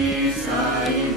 desire.